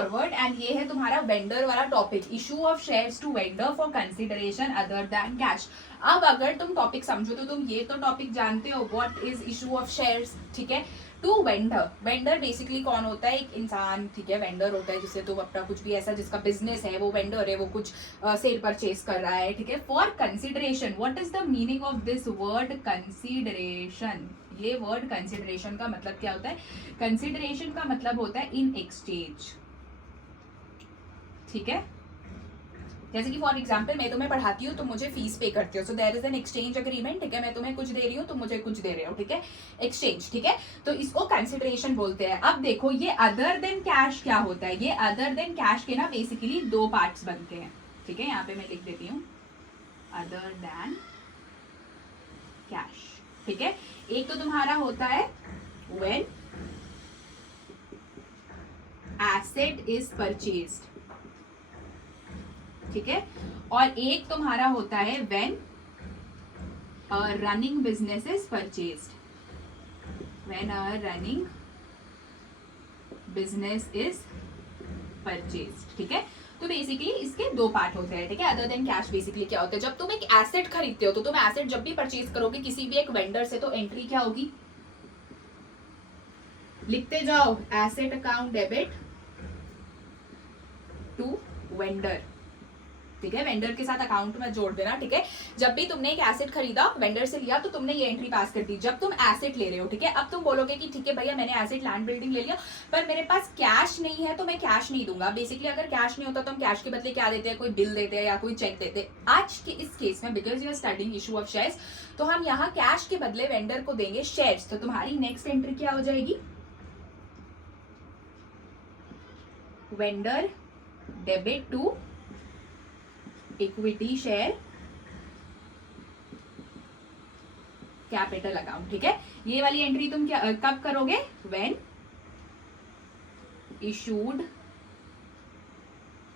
Forward and ये है तुम्हारा वेंडर वाला topic, issue of shares to vendor for consideration other than cash. अब अगर तुम टॉपिक समझो तो तुम ये तो टॉपिक जानते हो, what is issue of shares, ठीक है, टू वेंडर। वेंडर बेसिकली कौन होता है, एक इंसान, ठीक है, वेंडर होता है जिससे तुम अपना कुछ भी ऐसा जिसका बिजनेस है वो वेंडर है, वो कुछ सेल परचेज कर रहा है, ठीक है। For consideration, what is the meaning of this word consideration? ये वर्ड कंसिडरेशन का मतलब क्या होता है? कंसिडरेशन का मतलब होता है इन एक्सचेंज, ठीक है। जैसे कि फॉर एग्जाम्पल मैं तुम्हें पढ़ाती हूँ, तुम मुझे फीस पे करते हो, so there is an exchange agreement, ठीक है। मैं तुम्हें कुछ दे रही हूँ, तुम मुझे कुछ दे रहे हो, ठीक है, एक्सचेंज, ठीक है। तो इसको कंसिडरेशन बोलते हैं। अब देखो ये अदर देन कैश क्या होता है? ये अदर देन कैश के ना बेसिकली दो पार्ट्स बनते हैं, ठीक है। यहाँ पे मैं लिख देती हूँ अदर देन कैश, ठीक है। एक तो तुम्हारा होता है व्हेन एसेट इज परचेज्ड, ठीक है, और एक तुम्हारा होता है when running business is purchased, when running business is purchased, ठीक है। तो बेसिकली इसके दो पार्ट होते हैं, ठीक है। अदर देन कैश बेसिकली क्या होता है? जब तुम एक एसेट खरीदते हो तो तुम एसेट जब भी परचेज करोगे किसी भी एक वेंडर से, तो एंट्री क्या होगी? लिखते जाओ, asset account debit to vendor, ठीक है। वेंडर के साथ अकाउंट में जोड़ देना, ठीक है। जब भी तुमने एक एसेट खरीदा, वेंडर से लिया, तो तुमने ये एंट्री पास कर दी। जब तुम एसेट ले रहे हो, ठीक है, अब तुम बोलोगे कि ठीक है भैया मैंने एसेट लैंड बिल्डिंग ले लिया, पर मेरे पास कैश नहीं है तो मैं कैश नहीं दूंगा। बेसिकली अगर कैश नहीं होता तो हम कैश के बदले क्या देते हैं? कोई बिल देते हैं या कोई चेक देते हैं। आज के इस केस में because you are studying issue of shares, तो हम यहाँ कैश के बदले वेंडर को देंगे शेयर्स। तो तुम्हारी नेक्स्ट एंट्री क्या हो जाएगी? Vendor debit to equity share capital account, ठीक है। ये वाली एंट्री तुम क्या कब करोगे? व्हेन इशूड,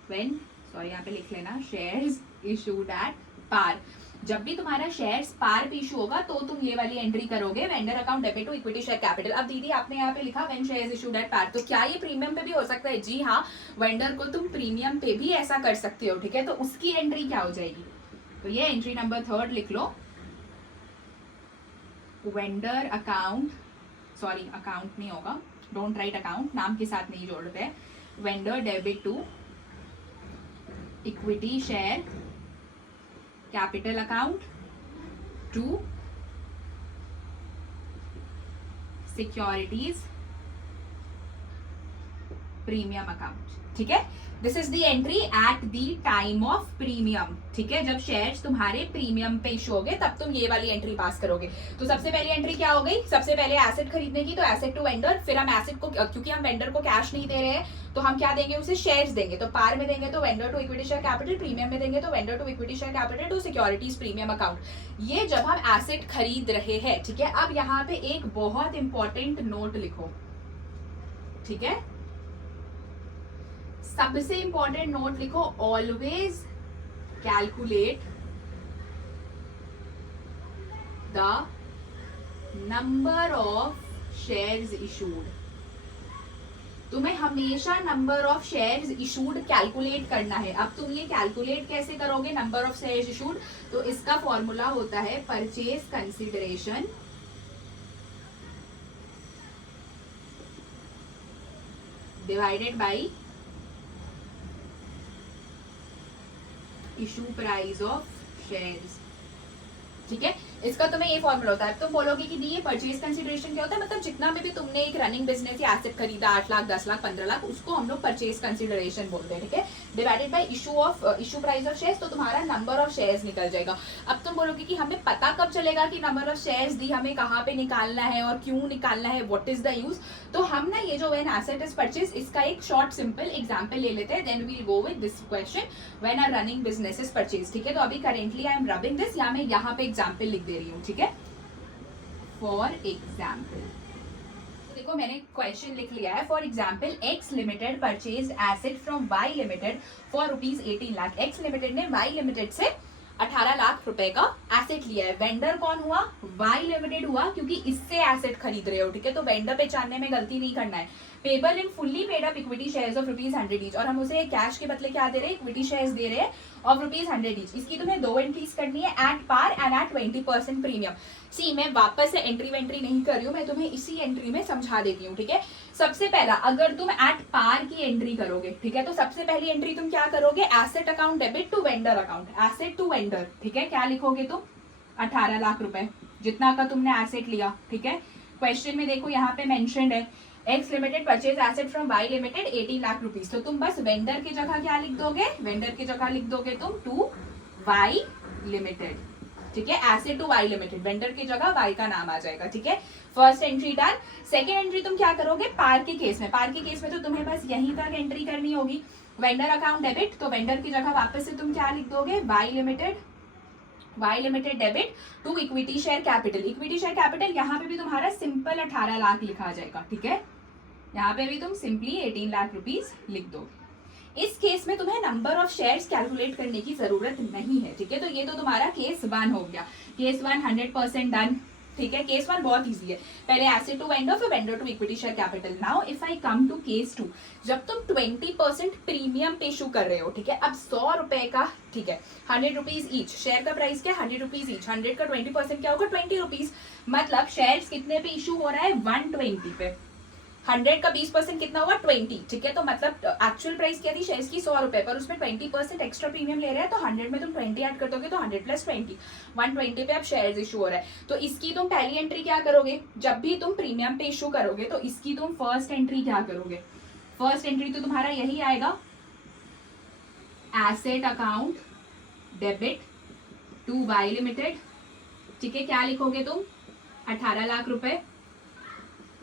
व्हेन, सॉरी यहाँ पे लिख लेना, शेयर्स इशूड एट पार। जब भी तुम्हारा शेयर्स पार पे इशू होगा तो तुम ये वाली एंट्री करोगे, vendor account debit to equity share capital. अब दीदी आपने यहाँ पे लिखा when shares issued at par, तो क्या ये प्रीमियम पे भी हो सकता है? जी हाँ, वेंडर को तुम प्रीमियम पे भी ऐसा कर सकते हो, ठीक है। तो उसकी एंट्री क्या हो जाएगी? तो ये एंट्री नंबर 3 लिख लो, वेंडर अकाउंट, सॉरी अकाउंट नहीं होगा, डोंट राइट अकाउंट, नाम के साथ नहीं जोड़ते हैं। Vendor debit to equity share capital account to securities premium account, ठीक है। This is the entry at the time of premium, ठीक है। जब शेयर्स तुम्हारे प्रीमियम पे इशू हो गए तब तुम ये वाली एंट्री पास करोगे। तो सबसे पहली एंट्री क्या हो गई? सबसे पहले एसेट खरीदने की, तो एसेट टू वेंडर, फिर हम एसेट को, क्योंकि हम वेंडर को कैश नहीं दे रहे हैं तो हम क्या देंगे? उसे शेयर्स देंगे। तो पार में देंगे तो vendor to equity share capital, premium में देंगे तो vendor to equity share capital to securities premium account. ये जब हम एसेट खरीद रहे हैं, ठीक है। अब यहाँ पे एक बहुत इंपॉर्टेंट नोट लिखो, ठीक है। सबसे इंपॉर्टेंट नोट लिखो, always calculate the number of shares issued. तुम्हें हमेशा number of shares issued calculate करना है। अब तुम ये कैलकुलेट कैसे करोगे नंबर ऑफ शेयर्स इशूड? तो इसका फॉर्मूला होता है purchase consideration divided by issue price of shares, ठीक है। इसका तुम्हें ये फॉर्मूला होता है। तुम बोलोगे कि दी ये परचेज कंसिडरेशन क्या होता है? मतलब जितना में भी तुमने एक रनिंग बिजनेस या एसेट खरीदा, 8 लाख, 10 लाख, 15 लाख, उसको हम लोग परचेज कंसिडरेशन बोलते हैं, ठीक है। Divided by issue price of shares, तो तुम्हारा नंबर ऑफ शेयर्स निकल जाएगा। अब तुम बोलोगे कि हमें पता कब चलेगा कि नंबर ऑफ शेयर्स दी हमें कहाँ पे निकालना है और क्यों निकालना है, व्हाट इज द यूज? तो हम ना ये जो व्हेन एसेट इज परचेज, इसका एक शॉर्ट सिंपल एग्जांपल ले लेते हैं, then we will go with this question when a running business is purchase, ठीक है। तो अभी currently I am rubbing this, या मैं यहाँ पे एग्जाम्पल लिख दे रही हूँ, ठीक है। फॉर एग्जाम्पल, देखो मैंने क्वेश्चन लिख लिया है। For example, X limited purchase asset from Y limited for ₹18 lakh. X limited ने वाई लिमिटेड से 18 लाख रुपए का एसेट लिया है। वेंडर कौन हुआ? वाई लिमिटेड हुआ, क्योंकि इससे एसेट खरीद रहे हो, ठीक है। तो वेंडर पहचानने में गलती नहीं करना है। Payable in fully paid up equity shares of ₹100 each, और हम उसे कैश के बदले क्या दे रहे हैं, इक्विटी शेयर्स दे रहे हैं ऑफ ₹100 ईच। इसकी तुम्हें 2 एंट्रीज करनी है, at par and at 20% premium. See मैं वापस से एंट्री वेंट्री नहीं कर रही हूँ, मैं तुम्हें इसी एंट्री में समझा देती हूँ, ठीक है। सबसे पहला, अगर तुम एट पार की एंट्री करोगे, ठीक है, तो सबसे पहली एंट्री तुम क्या करोगे, asset account debit to vendor account, asset to vendor, ठीक है। क्या लिखोगे तुम, 18 लाख रुपए जितना का तुमने एसेट लिया, ठीक है। क्वेश्चन में देखो यहाँ पे मेंशन्ड है, X limited purchase asset from Y limited 18 lakh rupees. तो तुम बस वेंडर की जगह क्या लिख दोगे, वेंडर की जगह लिख दोगे तुम टू वाई लिमिटेड, ठीक है। Asset to Y limited, vendor की जगह वाई का नाम आ जाएगा, ठीक है। First entry done. Second entry तुम क्या करोगे, पार के केस में, पार के केस में तो तुम्हें बस यहीं तक एंट्री करनी होगी, वेंडर अकाउंट डेबिट, तो वेंडर की जगह वापस से तुम क्या लिख दोगे, Y limited debit to equity share capital. Equity share capital यहाँ पे भी तुम्हारा सिंपल 18 लाख लिखा जाएगा, ठीक है। यहाँ पे भी तुम सिंपली 18 लाख रुपीज लिख दो। इस केस में तुम्हें नंबर ऑफ शेयर्स कैलकुलेट करने की जरूरत नहीं है, ठीक है। तो ये तो तुम्हारा केस 1 हो गया, केस 1 100% डन, ठीक है। केस 1 बहुत इजी है, पहले एसेट टू वेंडर, फिर vendor to equity share capital. Now if I come to case 2, जब तुम 20% प्रीमियम पे इशू कर रहे हो, ठीक है। अब 100 रुपए का, ठीक है, 100 रुपीज ईच, शेयर का प्राइस क्या, 100 रुपीज ईच, 100 का 20% क्या होगा, 20 रुपीज। मतलब शेयर्स कितने पे इशू हो रहा है, 120 पे, 100 का 20% कितना हुआ, 20, ठीक है। तो मतलब एक्चुअल प्राइस क्या थी शेयर्स की, 100 रुपए, पर उसमें 20% एक्स्ट्रा प्रीमियम ले रहे हैं, तो 100 में तुम 20 ऐड कर दोगे, तो 100 + 20, 120 पे अब शेयर्स इशू हो रहा है। तो इसकी तुम पहली एंट्री क्या करोगे, जब भी तुम प्रीमियम पे इशू करोगे तो इसकी तुम फर्स्ट एंट्री क्या करोगे, फर्स्ट एंट्री तो तुम्हारा यही आएगा, asset account debit to Y limited, ठीक है। क्या लिखोगे तुम, 18 लाख रुपए,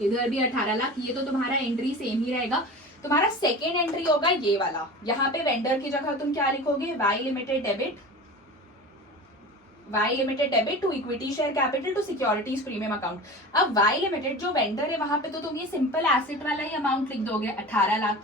इधर भी 18 लाख, ये तो तुम्हारा एंट्री सेम ही रहेगा। तुम्हारा सेकेंड एंट्री होगा ये वाला, यहाँ पे वेंडर की जगह तुम क्या लिखोगे, Y limited debit to equity share capital to securities premium account. अब वाई लिमिटेड जो वेंडर है वहां पे तो तुम ये सिंपल एसेट वाला ही अमाउंट लिख दोगे, 18 लाख।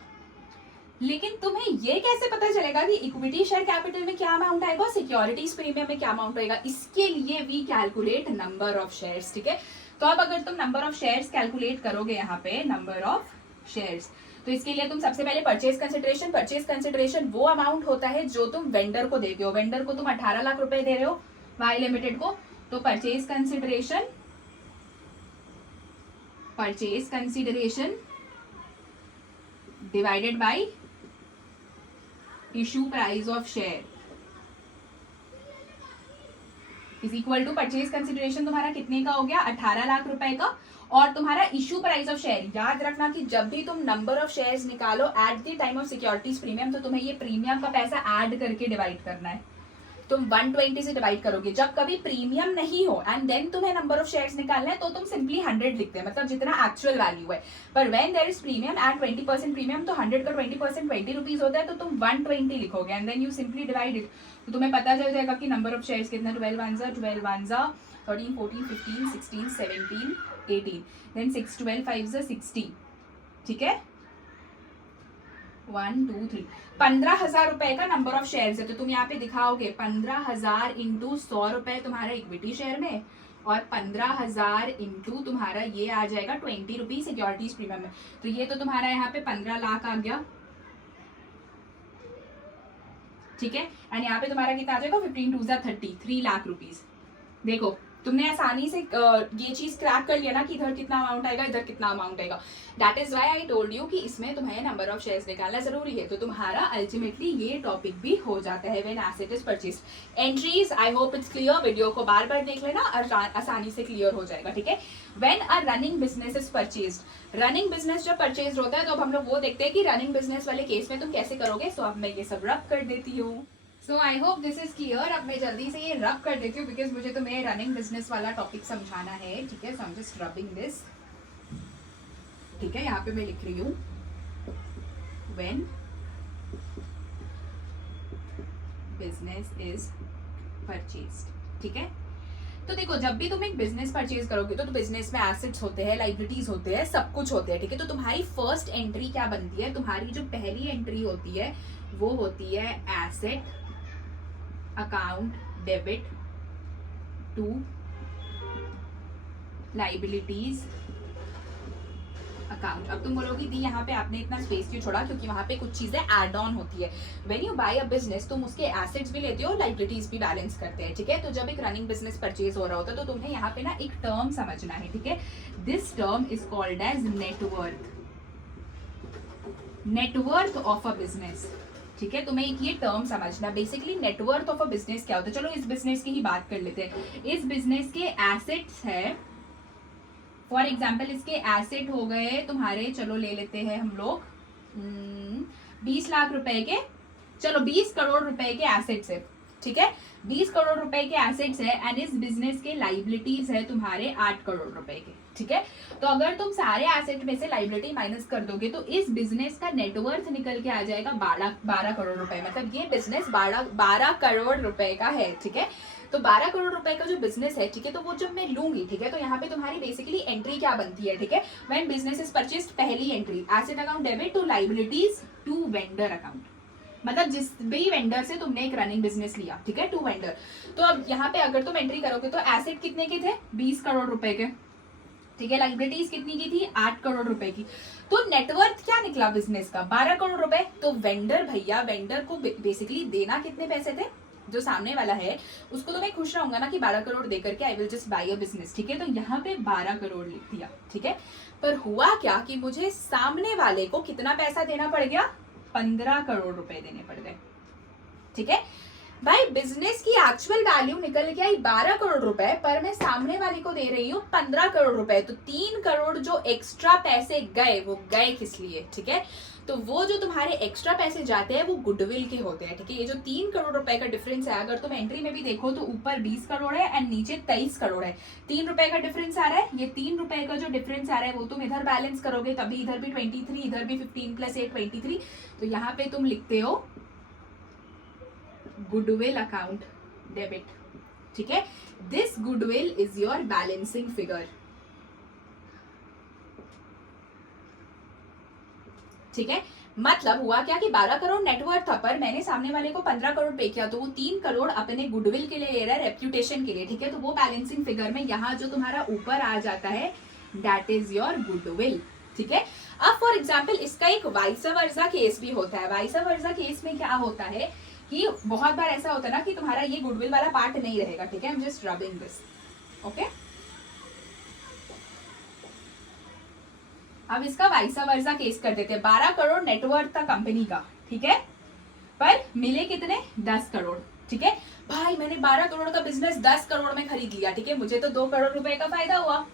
लेकिन तुम्हें ये कैसे पता चलेगा कि इक्विटी शेयर कैपिटल में क्या अमाउंट आएगा, सिक्योरिटीज प्रीमियम में क्या अमाउंट आएगा, इसके लिए we calculate number of shares, ठीक है। तो अब अगर तुम नंबर ऑफ शेयर्स कैलकुलेट करोगे यहाँ पे, नंबर ऑफ शेयर्स, तो इसके लिए तुम सबसे पहले परचेज कंसिडरेशन वो अमाउंट होता है जो तुम वेंडर को देते हो। वेंडर को तुम 18 लाख रुपए दे रहे हो वाई लिमिटेड को, तो purchase consideration divided by issue price of share is equal to, purchase consideration तुम्हारा कितने का हो गया, 18 लाख रुपए का, और तुम्हारा इशू प्राइस ऑफ शेयर, याद रखना कि जब भी तुम नंबर ऑफ शेयर्स निकालो eight the time of securities premium, तो तुम्हें ये प्रीमियम का पैसा ऐड करके डिवाइड करना है। तुम 120 से डिवाइड करोगे, जब कभी प्रीमियम नहीं हो एंड देन तुम्हें नंबर ऑफ शेयर्स निकालना है तो तुम सिंपली 100 लिखते हैं, मतलब जितना एक्चुअल वैल्यू है। पर when there is premium at 20% premium, तो 100 का 20% 20 रुपीज होता है, तो तुम 120 लिखोगे and then you simply divide it. तो तुम्हें पता चल जाएगा कि नंबर ऑफ शेयर्स कितना, 12 1 13 14 15 16 17 18, देन 6 12 5 60, ठीक है। 1 2 3 15,000 रुपए का नंबर ऑफ शेयर्स है, तो तुम यहाँ पे दिखाओगे 15,000 इंटू 100 रुपए तुम्हारा इक्विटी शेयर में, और 15,000 इंटू तुम्हारा ये आ जाएगा 20 रुपीज सिक्योरिटीज प्रीमियम में। तो ये तो तुम्हारा यहाँ पे 15 लाख आ गया, ठीक है। एंड यहाँ पे तुम्हारा कितना आ जाएगा, 15 2 30, 3 लाख रुपीज। देखो तुमने आसानी से ये चीज क्रैक कर लिया ना कि इधर कितना अमाउंट आएगा, इधर कितना अमाउंट आएगा। That is why I told you कि इसमें तुम्हें नंबर ऑफ शेयर्स निकालना जरूरी है, तो तुम्हारा अल्टीमेटली ये टॉपिक भी हो जाता है when asset is purchase. Entries, I hope it's clear, video को बार बार देख लेना, आसानी से क्लियर हो जाएगा, ठीक है। When a running business is purchase, running business जब परचेज होता है तो अब हम लोग वो देखते हैं कि रनिंग बिजनेस वाले केस में तुम कैसे करोगे। सो अब मैं ये सब रब कर देती हूँ। So I hope this is clear. अब मैं जल्दी से ये रब कर देती हूँ बिकॉज मुझे तो मेरे रनिंग बिजनेस वाला टॉपिक समझाना है, ठीक है। So I am just rubbing this, ठीक है। यहाँ पे मैं लिख रही हूँ व्हेन बिजनेस इज परचेज्ड, ठीक है। तो देखो जब भी तुम एक बिजनेस परचेज करोगे तो बिजनेस में एसेट्स होते हैं, लाइबिलिटीज होते हैं, सब कुछ होते हैं, ठीक है। तो तुम्हारी फर्स्ट एंट्री क्या बनती है, तुम्हारी जो पहली एंट्री होती है वो होती है asset account debit to liabilities account. अब तुम बोलोगी दी यहाँ पे आपने इतना स्पेस क्यों छोड़ा, क्योंकि वहाँ पे कुछ चीजें एड ऑन होती है। When you buy a business तुम उसके एसेट्स भी लेते हो, लाइबिलिटीज भी बैलेंस करते हैं, ठीक है। तो जब एक रनिंग बिजनेस परचेज हो रहा होता है तो तुम्हें यहाँ पे ना एक टर्म समझना है, ठीक है। This term is called as net worth, net worth of a business, ठीक है। तुम्हें एक ये टर्म समझना, basically net worth of a business क्या होता है। चलो इस बिजनेस की ही बात कर लेते हैं। इस बिजनेस के एसेट्स है, फॉर एग्जाम्पल इसके एसेट हो गए तुम्हारे, चलो ले लेते हैं हम लोग 20 लाख रुपए के, चलो 20 करोड़ रुपए के एसेट्स है, ठीक है। 20 करोड़ रुपए के एसेट्स है एंड इस बिजनेस के लाइबिलिटीज है तुम्हारे 8 करोड़ रुपए के, ठीक है। तो अगर तुम सारे एसेट में से लाइबिलिटी माइनस कर दोगे तो इस बिजनेस का नेटवर्थ निकल के आ जाएगा 12 करोड़ रुपए। मतलब ये बिजनेस 12 करोड़ रुपए का है, ठीक है। तो 12 करोड़ रुपए का जो बिजनेस है, ठीक है, तो वो जब मैं लूंगी, ठीक है, तो यहाँ पे तुम्हारी बेसिकली एंट्री क्या बनती है, ठीक है। व्हेन बिजनेस इज परचेज्ड, पहली entry asset account debit to liabilities to vendor account. मतलब जिस भी वेंडर से तुमने एक रनिंग बिजनेस लिया, ठीक है, टू वेंडर। तो अब यहाँ पे अगर तुम एंट्री करोगे तो एसेट कितने के थे, 20 करोड़ रुपए के, ठीक है। लाइबिलिटीज कितनी की थी, 8 करोड़ रुपए की। तो नेटवर्थ क्या निकला बिजनेस का, 12 करोड़ रुपए। तो वेंडर भैया, वेंडर को बेसिकली देना कितने पैसे थे, जो सामने वाला है उसको तो मैं खुश रहूंगा ना कि 12 करोड़ देकर के I will just by a business, ठीक है। तो यहाँ पे 12 करोड़ लिख दिया, ठीक है। पर हुआ क्या कि मुझे सामने वाले को कितना पैसा देना पड़ गया, 15 करोड़ रुपए देने पड़ गए, ठीक है। भाई बिजनेस की एक्चुअल वैल्यू निकल के आई 12 करोड़ रुपए, पर मैं सामने वाले को दे रही हूँ 15 करोड़ रुपए। तो 3 करोड़ जो एक्स्ट्रा पैसे गए वो गए किस लिए, ठीक है। तो वो जो तुम्हारे एक्स्ट्रा पैसे जाते हैं वो गुडविल के होते हैं, ठीक है। ये जो 3 करोड़ रुपए का डिफरेंस है, अगर तुम एंट्री में भी देखो तो ऊपर 20 करोड़ है एंड नीचे 23 करोड़ है। 3 रुपए का डिफरेंस आ रहा है, ये 3 रुपए का जो डिफरेंस आ रहा है वो तुम इधर बैलेंस करोगे तभी इधर भी 23, इधर भी 15 + 8 23। तो यहाँ पे तुम लिखते हो गुडविल अकाउंट डेबिट, ठीक है। This goodwill is your balancing figure, ठीक है। मतलब हुआ क्या कि 12 करोड़ नेटवर्थ था, पर मैंने सामने वाले को 15 करोड़ पे किया, तो वो 3 करोड़ अपने गुडविल के लिए ले रहा है, रेप्यूटेशन के लिए, ठीक है। तो वो बैलेंसिंग फिगर में यहाँ जो तुम्हारा ऊपर आ जाता है दैट इज योर गुडविल, ठीक है। अब फॉर एग्जाम्पल इसका एक वाइस वर्सा केस भी होता है। वाइस वर्सा केस में क्या होता है कि बहुत बार ऐसा होता है ना कि तुम्हारा ये गुडविल वाला पार्ट नहीं रहेगा, ठीक है। आई am just rubbing this, okay. अब इसका वाइसा वर्सा केस कर देते हैं। 12 करोड़ नेटवर्थ था कंपनी का, ठीक है, पर मिले कितने, 10 करोड़, ठीक है। भाई मैंने 12 करोड़ का बिजनेस 10 करोड़ में खरीद लिया, ठीक है, मुझे तो 2 करोड़ रुपए का फायदा हुआ।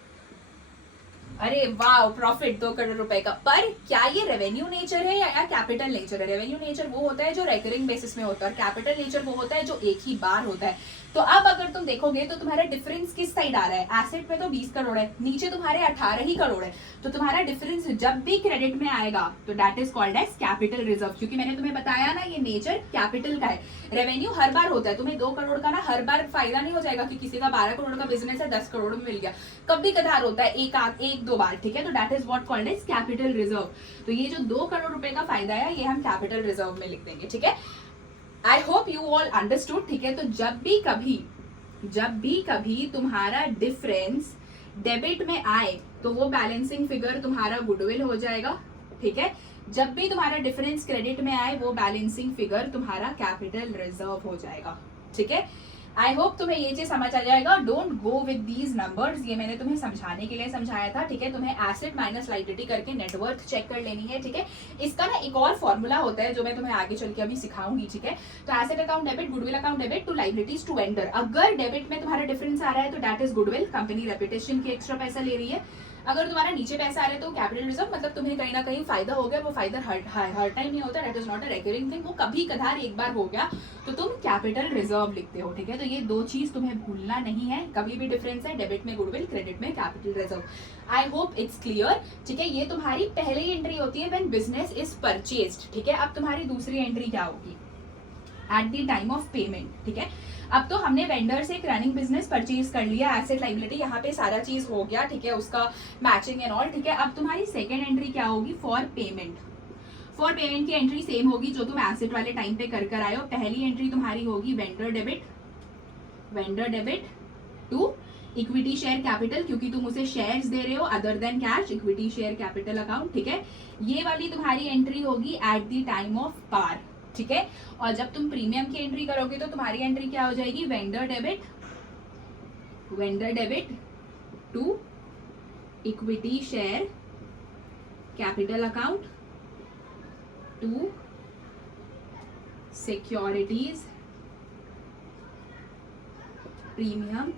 अरे वाह, प्रॉफिट 2 करोड़ रुपए का। पर क्या ये रेवेन्यू नेचर है या कैपिटल नेचर है। रेवेन्यू नेचर वो होता है जो रेकरिंग बेसिस में होता है, और कैपिटल नेचर वो होता है जो एक ही बार होता है। तो अब अगर तुम देखोगे तो तुम्हारा डिफरेंस किस साइड आ रहा है, एसेट में तो 20 करोड़ है, नीचे तुम्हारे 18 ही करोड़ है। तो तुम्हारा डिफरेंस जब भी क्रेडिट में आएगा तो that is called as capital reserve, क्योंकि मैंने तुम्हें बताया ना ये नेचर कैपिटल का है। रेवेन्यू हर बार होता है, तुम्हें 2 करोड़ का ना हर बार फायदा नहीं हो जाएगा कि किसी का 12 करोड़ का बिजनेस है 10 करोड़ में मिल गया, कभी कदार होता है, एक दो बार, ठीक है। तो that is what called as capital reserve. तो ये जो 2 करोड़ रुपए का फायदा है ये हम कैपिटल रिजर्व में लिख देंगे, ठीक है। I hope you all understood, ठीक है। तो जब भी कभी तुम्हारा डिफरेंस डेबिट में आए तो वो बैलेंसिंग फिगर तुम्हारा गुडविल हो जाएगा, ठीक है। जब भी तुम्हारा डिफरेंस क्रेडिट में आए वो बैलेंसिंग फिगर तुम्हारा कैपिटल रिजर्व हो जाएगा, ठीक है। आई होप तुम्हें ये चीज समझ आ जाएगा। Don't go with these numbers, ये मैंने तुम्हें समझाने के लिए समझाया था, ठीक है। तुम्हें एसेट माइनस लायबिलिटी करके नेटवर्थ चेक कर लेनी है, ठीक है। इसका ना एक और फॉर्मूला होता है जो मैं तुम्हें आगे चल के अभी सिखाऊंगी, ठीक है। तो asset account debit, goodwill account debit to liabilities to vendor. अगर डेबिट में तुम्हारा डिफरेंस आ रहा है तो that is goodwill, company reputation की एक्स्ट्रा पैसा ले रही है। अगर तुम्हारा नीचे पैसा आ रहा है तो कैपिटल रिजर्व, मतलब तुम्हें कहीं ना कहीं फायदा हो गया। वो फायदा हर टाइम नहीं होता, that is not a recurring thing, वो कभी कभार एक बार हो गया तो तुम कैपिटल रिजर्व लिखते हो, ठीक है। तो ये 2 चीज तुम्हें भूलना नहीं है, कभी भी डिफरेंस है डेबिट में गुडविल, क्रेडिट में capital reserve. I hope it's clear, ठीक है। ये तुम्हारी पहली एंट्री होती है व्हेन बिजनेस इज परचेज्ड, ठीक है। अब तुम्हारी दूसरी एंट्री क्या होगी, at the time of payment, ठीक है। अब तो हमने वेंडर से एक रनिंग बिजनेस परचेज कर लिया, एसेट लायबिलिटी यहाँ पे सारा चीज हो गया, ठीक है, उसका मैचिंग एंड ऑल, ठीक है। अब तुम्हारी सेकंड एंट्री क्या होगी, फॉर पेमेंट। फॉर पेमेंट की एंट्री सेम होगी जो तुम एसेट वाले टाइम पे कर आए हो। पहली एंट्री तुम्हारी होगी vendor debit to equity share capital, क्योंकि तुम उसे शेयर्स दे रहे हो other than cash, equity share capital account, ठीक है। ये वाली तुम्हारी एंट्री होगी at the time of par, ठीक है। और जब तुम प्रीमियम की एंट्री करोगे तो तुम्हारी एंट्री क्या हो जाएगी, vendor debit to equity share capital account to securities premium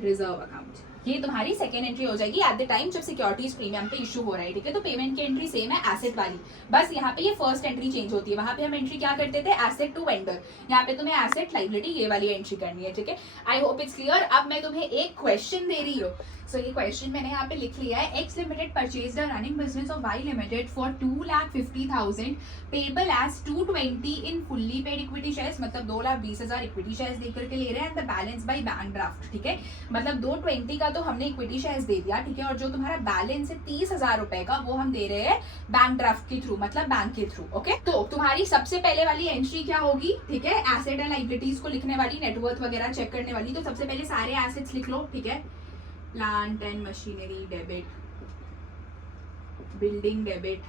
reserve account. ये तुम्हारी सेकेंड एंट्री हो जाएगी एट द टाइम जब सिक्योरिटीज प्रीमियम पे इशू हो रहा है, ठीक है। तो पेमेंट की एंट्री सेम है एसेट वाली, बस यहाँ पे ये फर्स्ट एंट्री चेंज होती है। वहां पे हम एंट्री क्या करते थे, एसेट टू वेंडर, यहाँ पे तुम्हें एसेट लाइबिलिटी ये वाली एंट्री करनी है, ठीक है। I hope it's clear. अब मैं तुम्हें एक क्वेश्चन दे रही हूँ, सो ये क्वेश्चन मैंने यहाँ पे लिख लिया है। X limited purchased a running business of Y limited for 2,50,000 payable as 220 in fully paid equity shares, मतलब 2,20,000 इक्विटी शेयर्स देकर के ले रहे हैं, and the balance by bank draft, ठीक है। मतलब 220 का तो हमने इक्विटी शेयर्स दे दिया, ठीक है, और जो तुम्हारा बैलेंस है 30,000 रुपए का वो हम दे रहे हैं बैंक ड्राफ्ट के थ्रू, मतलब बैंक के थ्रू, ओके। तो तुम्हारी सबसे पहले वाली एंट्री क्या होगी, ठीक है, एसेट एंड लायबिलिटीज को लिखने वाली, नेटवर्थ वगैरह चेक करने वाली। तो सबसे पहले सारे एसेट्स लिख लो, ठीक है। Plant and machinery debit, building debit,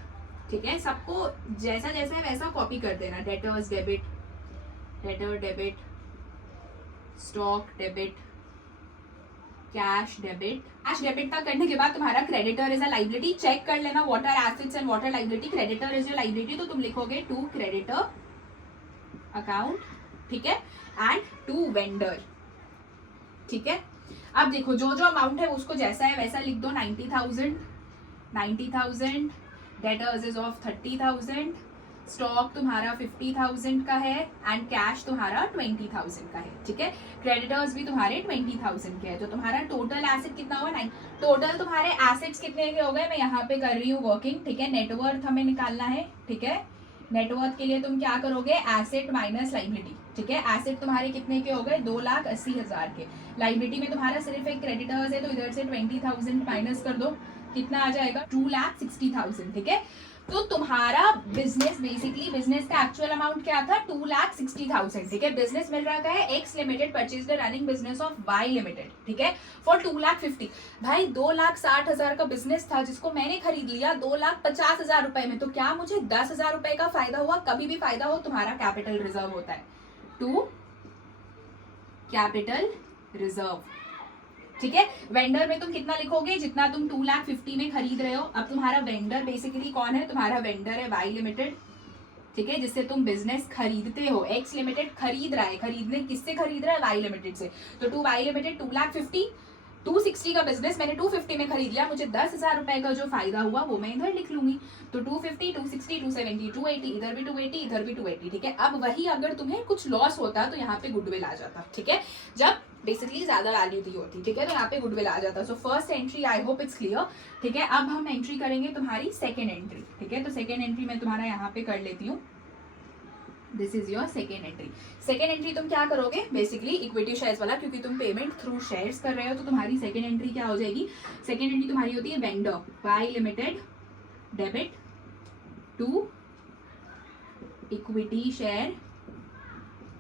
ठीक है। सबको जैसा जैसा है वैसा कॉपी कर देना। Debtors debit, debtor debit, stock debit, cash debit. Cash debit तक करने के बाद तुम्हारा creditor is a liability, check कर लेना what are assets and what are liability. Creditor is your liability, तो तुम लिखोगे टू क्रेडिटर अकाउंट, ठीक है, एंड टू वेंडर, ठीक है। अब देखो जो जो अमाउंट है उसको जैसा है वैसा लिख दो। 90,000 डेटर्स इज ऑफ 30,000, स्टॉक तुम्हारा 50,000 का है, एंड कैश तुम्हारा 20,000 का है, ठीक है। क्रेडिटर्स भी तुम्हारे 20,000 के है, तो तुम्हारा टोटल एसेट कितना हुआ, 9। टोटल तुम्हारे एसेट्स कितने के हो गए, मैं यहाँ पे कर रही हूँ वर्किंग, ठीक है। नेटवर्थ हमें निकालना है, ठीक है। नेटवर्थ के लिए तुम क्या करोगे, एसेट माइनस लाइबिलिटी, ठीक है। एसेट तुम्हारे कितने के हो गए, 2,80,000 के। लाइबिलिटी में तुम्हारा सिर्फ एक क्रेडिटर्स है, तो इधर से 20,000 माइनस कर दो, कितना आ जाएगा, 2,60,000, ठीक है। तो तुम्हारा बिजनेस बेसिकली, बिजनेस का एक्चुअल अमाउंट क्या था, 2,60,000, ठीक है। बिजनेस मिल रहा है X limited purchase the running business of Y limited, ठीक है, फॉर 2,50,000। भाई 2,60,000 का बिजनेस था जिसको मैंने खरीद लिया 2,50,000 रुपए में, तो क्या मुझे 10,000 रुपए का फायदा हुआ, कभी भी फायदा हो तुम्हारा कैपिटल रिजर्व होता है, टू कैपिटल रिजर्व, ठीक है। वेंडर में तुम कितना लिखोगे, जितना तुम 2,50,000 में खरीद रहे हो। अब तुम्हारा वेंडर बेसिकली कौन है, तुम्हारा वेंडर है वाई लिमिटेड, ठीक है, जिससे तुम बिजनेस खरीदते हो। एक्स लिमिटेड खरीद रहा है, खरीदने किससे खरीद रहा है, वाई लिमिटेड से। तो टू वाई लिमिटेड 2,50,000, 260 का बिजनेस मैंने 250 में खरीद लिया, मुझे 10,000 रुपए का जो फायदा हुआ वो मैं इधर लिख लूंगी। तो 250, 260, 270, 280, इधर भी 280, इधर भी 280, ठीक है। अब वही अगर तुम्हें कुछ लॉस होता तो यहाँ पे गुडविल आ जाता, ठीक है, जब बेसिकली ज्यादा वैल्यू दी होती, ठीक है, तो यहाँ पे गुडविल आ जाता। So first entry, I hope it's clear, ठीक है। अब हम एंट्री करेंगे तुम्हारी सेकेंड एंट्री, ठीक है। तो सेकेंड एंट्री मैं तुम्हारा यहाँ पे कर लेती हूँ, this is your second entry. Second entry तुम क्या करोगे, बेसिकली इक्विटी शेयर्स वाला, क्योंकि तुम पेमेंट थ्रू शेयर्स कर रहे हो, तो तुम्हारी सेकेंड एंट्री क्या हो जाएगी, सेकेंड एंट्री तुम्हारी होती है vendor Y limited debit to equity share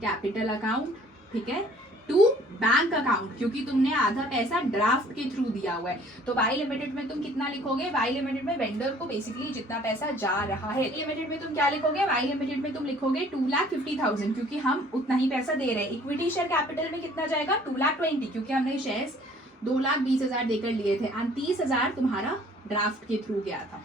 capital account, ठीक है, टू बैंक अकाउंट, क्योंकि तुमने आधा पैसा ड्राफ्ट के थ्रू दिया हुआ है। तो वाई लिमिटेड में तुम कितना लिखोगे, वाई लिमिटेड में वेंडर को बेसिकली जितना पैसा जा रहा है। लिमिटेड में तुम क्या लिखोगे, वाई लिमिटेड में तुम लिखोगे 2,50,000, क्योंकि हम उतना ही पैसा दे रहे हैं। इक्विटी शेयर कैपिटल में कितना जाएगा, 2,20,000, क्योंकि हमने शेयर्स 2,20,000 देकर लिए थे, एंड 30,000 तुम्हारा ड्राफ्ट के थ्रू गया था।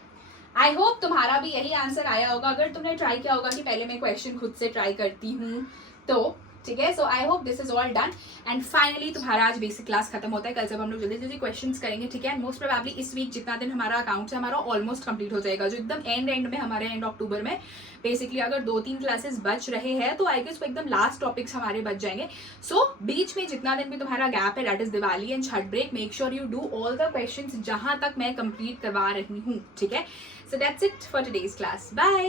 आई होप तुम्हारा भी यही आंसर आया होगा। अगर तुमने ट्राई किया होगा कि पहले मैं क्वेश्चन खुद से ट्राई करती हूँ तो, ठीक है। So I hope this is all done, and finally तुम्हारा आज बेसिक क्लास खत्म होता है। कल जब हम लोग जल्दी जल्दी क्वेश्चंस करेंगे, ठीक है, मोस्ट प्रोबेबली इस वीक जितना दिन हमारा अकाउंट है हमारा ऑलमोस्ट कंप्लीट हो जाएगा, जो एकदम एंड में हमारे एंड अक्टूबर में बेसिकली अगर 2-3 क्लासेस बच रहे हैं तो आई गेस एकदम लास्ट टॉपिक्स हमारे बच जाएंगे। सो बीच में जितना दिन भी तुम्हारा गैप है, that is Diwali and Chhath break, make sure you do all the questions जहां तक मैं कंप्लीट करवा रही हूँ, ठीक है। So that's it for today's class, bye.